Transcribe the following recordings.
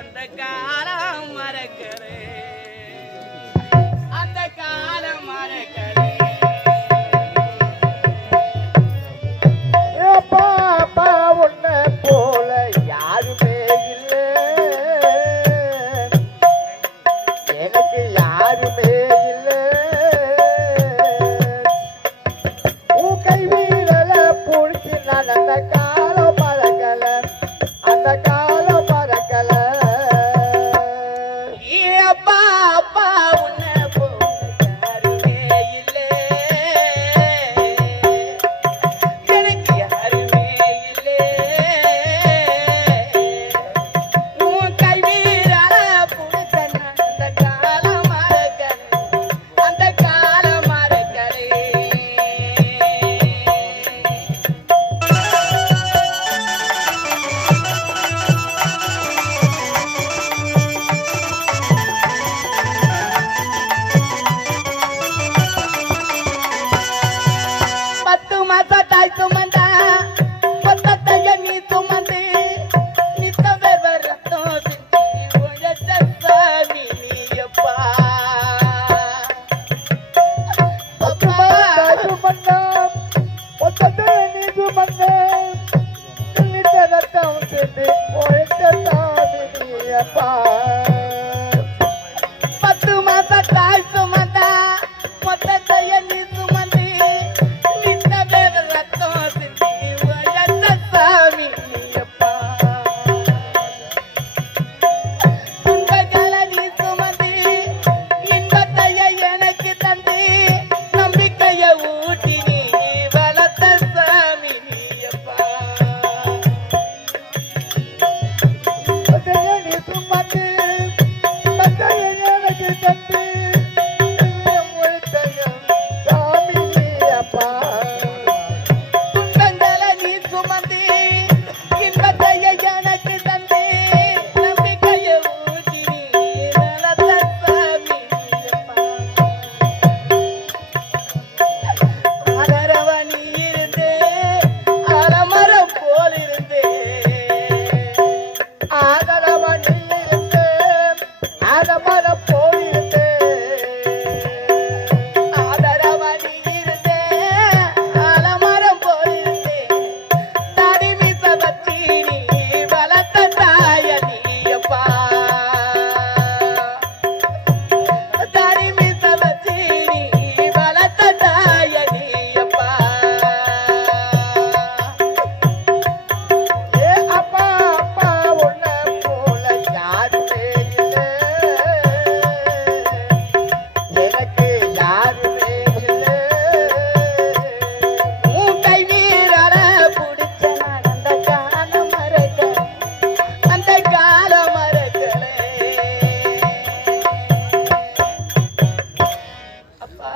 அந்த காலம் மறக்கிறேன், அந்த காலம் மறக்கிறேன். பாப்பா உன்னை போல யாருமே இல்லை, எனக்கு யாருமே இல்லை. உன் கை வீரல புடிச்சு நான் அந்த காலம் மறக்கல, அந்த காலம் மறக்கல. அப்பா அப்பா உன்னை போல யாருமே இல்லை, எனக்கு யாருமே இல்லை. உன் கை வீரால புடிச்ச நான் அந்த காலம் மறக்கிறேன், அந்த காலம் மறக்கிறேன். பத்து மாச தாய் சுமந்தா பொத்தத்தைய நீ சுமந்து நித்த வெவர் ரத்தம் சிந்தி உழைச்ச சாமி நீயப்பா. அப்பா பத்து மாச தாய் சுமந்தா பொத்தத்தைய நீ சுமந்து நித்த வெவர் ரத்தம் சிந்தி உழைச்ச சாமி நீயப்பா. துன்பங்கள நீ சுமந்து இன்பத்தைய எனக்கு தந்து நம்பிக்கைய ஊட்டி நீ வளர்த்த சாமி நீயப்பா. துன்பங்கள நீ சுமந்து இன்பத்தைய எனக்கு தந்து நம்பிக்கைய ஊட்டி நீ வளர்த்த சாமி நீயப்பா. ஆதரவ நீ இருந்தே அலமரம் போல் இருந்தே, ஆதரவ நீ இருந்து ஆதமர போயிருந்து ஆதரவ நீ இருந்தே அலமரம் போல் இருந்தே, தடி மீச வச்சி நீ வளர்த்த தாய நீயப்பா. தடி மீச வச்சி நீ வளர்த்த தாய நீயப்பா. ஏ அப்பா அப்பா உன்னை போல யாருமே இல்லை, எனக்கு யாருமே இல்லை. உன் கை வீரல புடிச்ச நான் அந்த காலம் மறக்கல, அந்த காலம் மறக்கல. அப்பா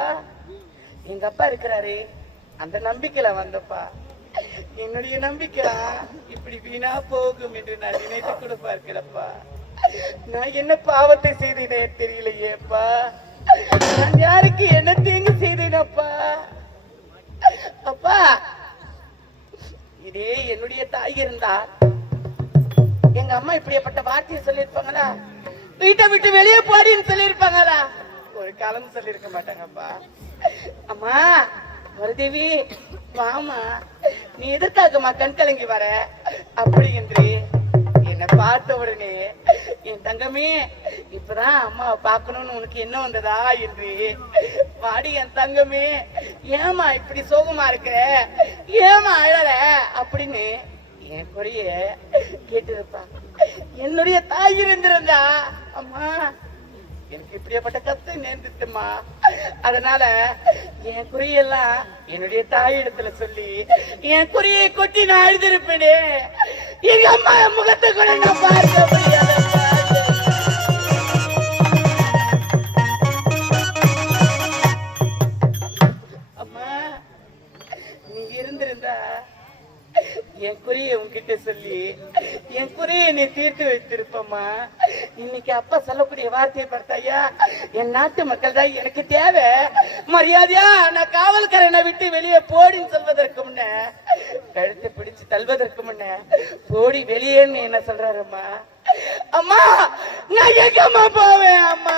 எங்க அப்பா இருக்கிறாரு, அந்த நம்பிக்கையில வந்தப்பா. என்னுடைய நம்பிக்கை இப்படி வீணா போகும் என்று நான் நினைத்து கூட பார்க்கிறப்பா. நான் என்ன பாவத்தை செய்தேனே தெரியலையேப்பா. நான் யாருக்கு என்ன தீங்கு செய்தேனப்பா. அப்பா இதே என்னுடைய தாய் இருந்தா எங்க அம்மா இப்படிப்பட்ட வார்த்தையை சொல்லியிருப்பாங்களா? வீட்டை விட்டு வெளியே போடின்னு சொல்லியிருப்பாங்களா? ஒரு காலம் சொல்லியிருக்க மாட்டாங்கப்பா. அம்மா மருதேவி வாமா, நீ எதற்காகம்மா கண் கலங்கி வர அப்படி என்று என்னை பார்த்த உடனே, என் தங்கமே இப்பதான் அம்மாவை பார்க்கணும்னு உனக்கு என்ன வந்ததா என்று, வாடி என் தங்கமே ஏமா இப்படி சோகமா இருக்கிற, ஏமா அழற அப்படின்னு என் குறைய கேட்டிருப்பா. என்னுடைய தாய் இருந்திருந்தா, அம்மா எனக்கு இப்படியாப்பட்ட கஷ்டம் நேர்ந்துட்டுமா, அதனால என் குறியெல்லாம் என்னுடைய தாயிடத்துல சொல்லி என் குறியை கொட்டி நான் அழுதிருப்பேனே. எங்க அம்மா முகத்தை கூட நான் பார்க்க முடியாத. அம்மா நீ இருந்திருந்தா என் குறிய உன்கிட்ட சொல்லி என் குறியை நீ தீர்த்து வைத்திருப்பம்மா. இன்னைக்கு அப்பா சொல்லக்கூடிய வார்த்தையை பார்த்தாயா, என் நாட்டு மக்கள் தான் எனக்கு தேவை, மரியாதையா நான் காவல்காரனை விட்டு வெளியே போடின்னு சொல்வதற்கு முன்ன, கழுத்தை பிடிச்சு தள்ளுவதற்கு முன்ன போடி வெளியேன்னு என்ன சொல்றாருமா. அம்மா நான் எங்கம்மா போவேன் அம்மா?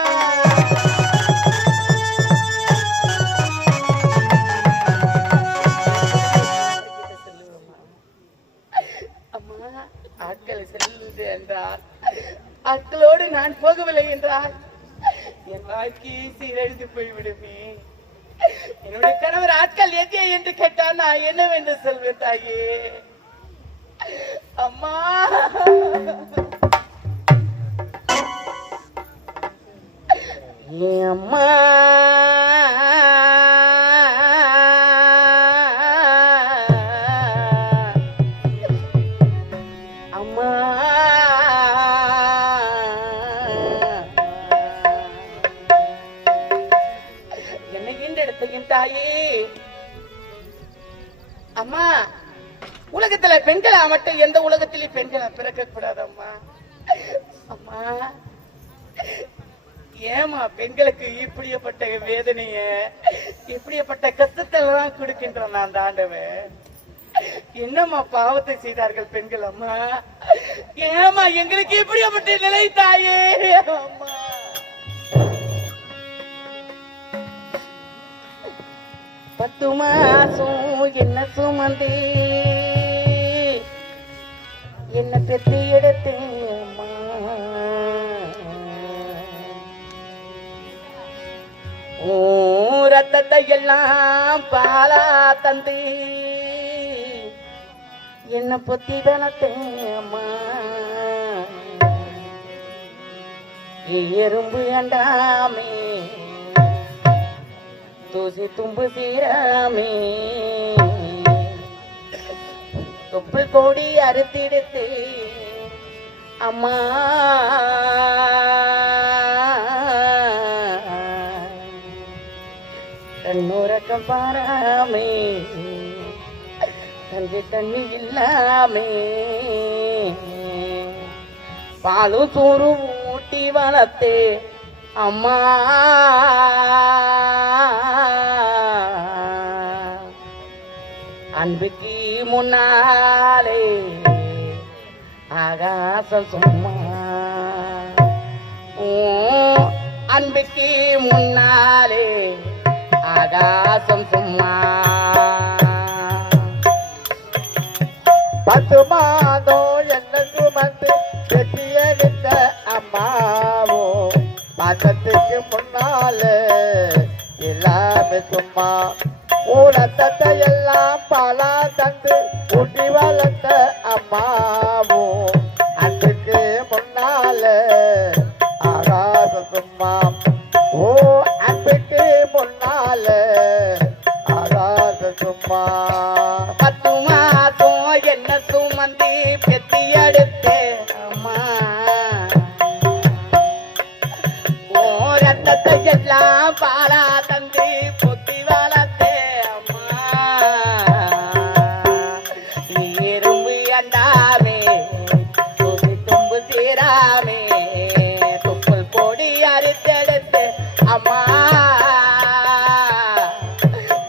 அம்மா ஆட்களை செல்லுது என்றால் ஆட்களோடு நான் போகவில்லை என்றால் என் வாழ்க்கையை சீரழிந்து போய்விடுமே. என்னுடைய கணவர் ஆட்கள் எங்கே என்று கேட்டால் நான் என்னவென்று சொல்வேன் தாயே? அம்மா அம்மா அம்மா என்னை ஈண்டெடுத்தையும் தாயே. அம்மா உலகத்துல பெண்களா மட்டும் எந்த உலகத்திலும் பெண்களா பிறக்க கூடாது அம்மா. அம்மா ஏமா பெண்களுக்கு இப்படியப்பட்ட வேதனைய இப்படியப்பட்ட கஷ்டத்தை எல்லாம் கொடுக்கின்ற நான் தாண்டவன் என்னம்மா பாவத்தை செய்தார்கள் பெண்கள் அம்மா? ஏமா எங்களுக்கு இப்படியப்பட்ட நிலை தாயே? அம்மா 10 மாசம் என்ன சுமந்தே என்ன பெற்று எடுத்தேம்மா. ரத்தத்தை எல்லாம் பாலா தந்து என்ன பொத்தி வளர்த்தேம்மா. எறும்பு அண்டாமே தூசி தும்பு சீராமே தொப்பு கோடி அறுத்திடுத்து அம்மா. கண்ணுறக்கம் பாராமே தந்தை தண்ணி இல்லாமே பாலும் சோறு ஊட்டி வளர்த்தே அம்மா. அன்புக்கு முன்னாலே ஆகாசம் சும்மா. அன்புக்கு முன்னாலே ஆகாசம் சும்மா. 10 மாதம் என்ன சுமந்து பெட்டி எடுத்த அம்மாவோ மாசத்துக்கு முன்னால எல்லாமே சும்மா. ரத்தத்தை எல்லாம் பாலா தந்து ஊட்டி வளர்த்த அம்மாவோ அன்றைக்கு முன்னால ஆகாச சும்மா. அன்றைக்கு முன்னால ஆகாச சும்மா. 10 மாதம் என்ன சுமந்தி பெத்தி எடுத்தே அம்மா. ரத்தத்தை எல்லாம் பாலா தந்து பொத்தி வளர்த்தே அம்மா. எறும்பு அண்டாமே தூசி தும்பு சீராமே துப்புல் பொடி அறுத்தெடுத்து அம்மா.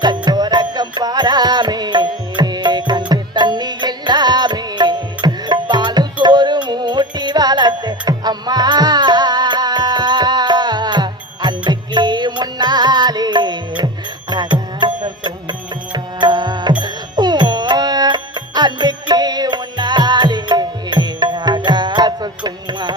கண்ணோரக்கம் பாராமே கண்ணு தண்ணி எல்லாமே பாலும் சோறு மூட்டி வளர்த்து அம்மா. அன்றைக்கு முன்னாலே ஆகாசம் சும்மா. அன்றைக்கு முன்னாலே ஆகாசம் சும்மா.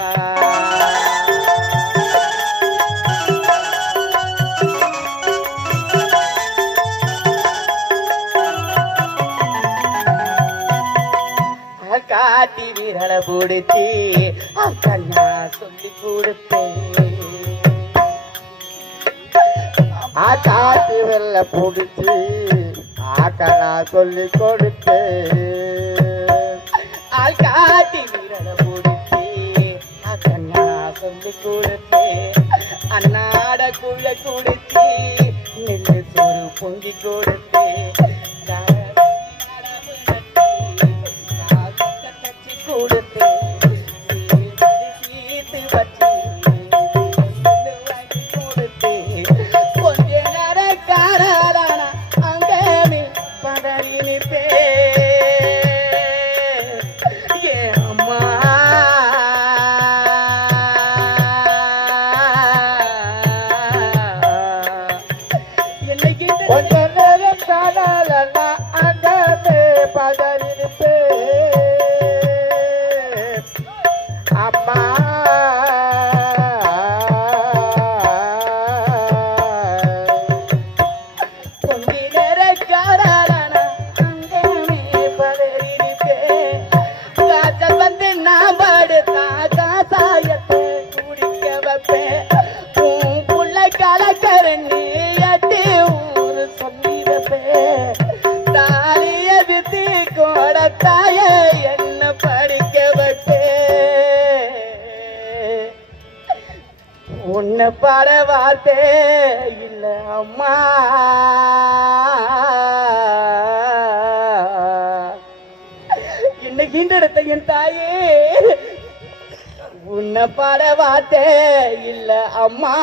காட்டி விரல பிடிச்சி கண்ணா சொல்லி கொடுத்தேன். காட்டி வெள்ள பிடிச்சி ஆக்கனா சொல்லி கொடுத்து. காட்டி விரல பிடிச்சி கண்ணா சொல்லி கொடுத்தேன். அன்னாட குள்ள குடிச்சி நெல்லு சோறு பொங்கி கொடுத்தேன். பதலினிப்பே ஏ அம்மா தடலன்னா அங்கமே பதறிப்பே அம்மா என்ன படிக்க வைப்பே உன்னை பாட வார்த்தே இல்ல அம்மா இன்னைக்கு ஈண்டெடுத்த என் தாயே உன்னை பாட வார்த்தே இல்ல அம்மா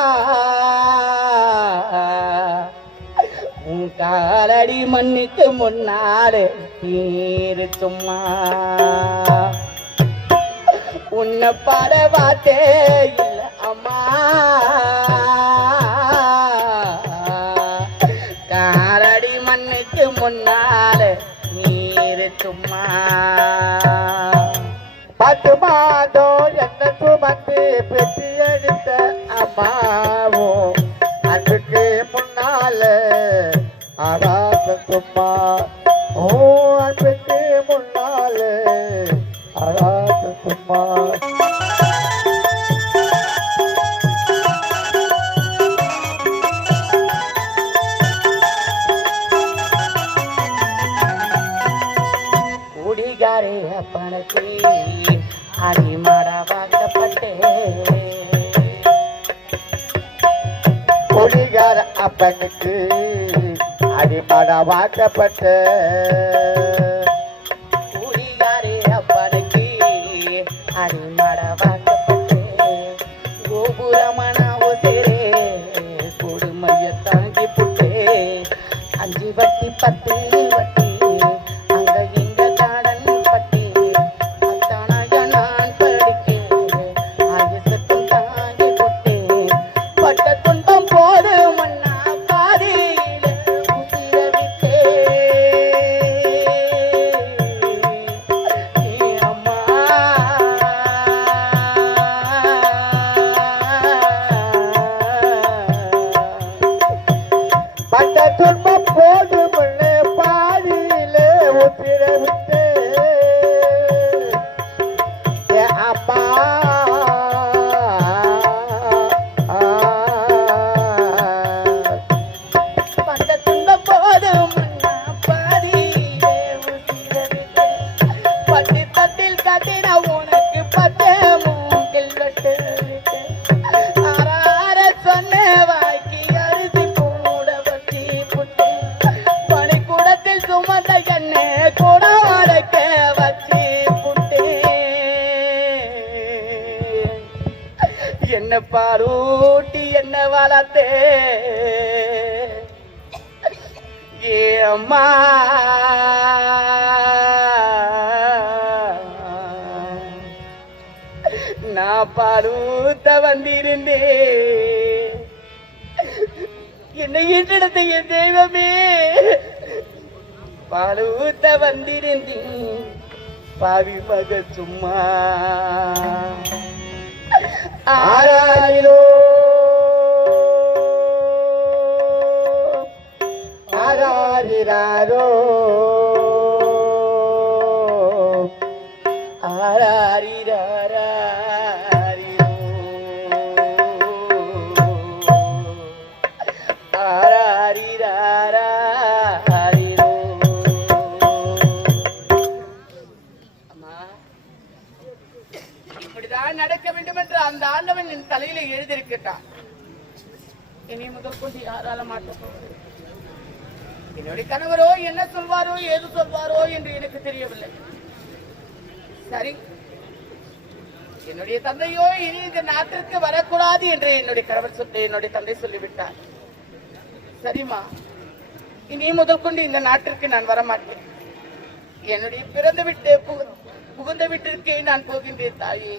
உன் காலடி மண்ணுக்கு முன்னாலே நீரு சும்மா உன்னை பாட வார்த்தே இல்ல அம்மா காலடி மண்ணுக்கு முன்னாலே நீரு சும்மா 10 மாதம் என்ன சுமந்து பெட்டி எடுத்த அம்மாவோ அதுக்கு முன்னால ஆகாச சும்மா ஓ அதுக்கு முன்னால ஆகாச சும்மா குடிகாரே அப்பனுக்கு அடிமாடா வாக்கப்பட்டே குடிகார அப்பனுக்கு அடிமாடா வாக்கப்பட்ட குடிகாரே அப்பனுக்கு அடிமாடா வாக்கப்பட்டே கோபுரமான ஒசேரே கொடுமைய தாங்கி புட்டே 5 வட்டி 10 வட்டி அங்க இங்க காடன் பட்டி அத்தனைய நான் படிக்கேன் ஆயுசத்தும் தாங்கி புட்டே பட்ட துன்பம் போது மன்னா பாதியில உயிர விட்டே அம்மா பட்ட துன்பம் போது மண்ணே பாதியில உயிர விட்டே அம்மா பட்ட துன்பம் போது மன்னா பாதியிலே உயிர விட்டே பட்டி தட்டில் கட்டின உனக்கு பட்டே மூங்கில் வெட்டு விட்டே ஆறார சொன்ன வாய்க்கு அரிசி கூட வச்சி புட்டே பனிக்கூடத்தில் சுமந்த எண்ணெ கூட அடைக்க வச்சி புட்டே என்ன பாரூட்டி என்ன வளர்த்தே ஏ அம்மா நான் பாலூத்த வந்திருந்தே என்னை ஈட்டெடுத்த என் தெய்வமே பாலூத்த வந்திருந்தேன் பாவி மக சும்மா ஆராயிரோ ஆராரிராரோ ஆராரிராரிரோ ஆராரிராரிரோ அம்மா இப்படிதான் நடக்க வேண்டும் என்று அந்த ஆண்டவன் என் தலையில எழுதியிருக்கிறான். இனி முதல் கொண்டு யாரால மாட்டப் போவது? என்னுடைய கணவரோ என்ன சொல்வாரோ ஏது சொல்வாரோ என்று எனக்கு தெரியவில்லை. சரி, என்னுடைய தந்தையோ இனி இந்த நாட்டிற்கு வரக்கூடாது என்று என்னுடைய தந்தை சொல்லிவிட்டார். சரிம்மா, இனி முதல் கொண்டு இந்த நாட்டிற்கு நான் வரமாட்டேன். என்னுடைய பிறந்த விட்டு புகுந்த வீட்டிற்கே நான் போகின்றேன் தாயே.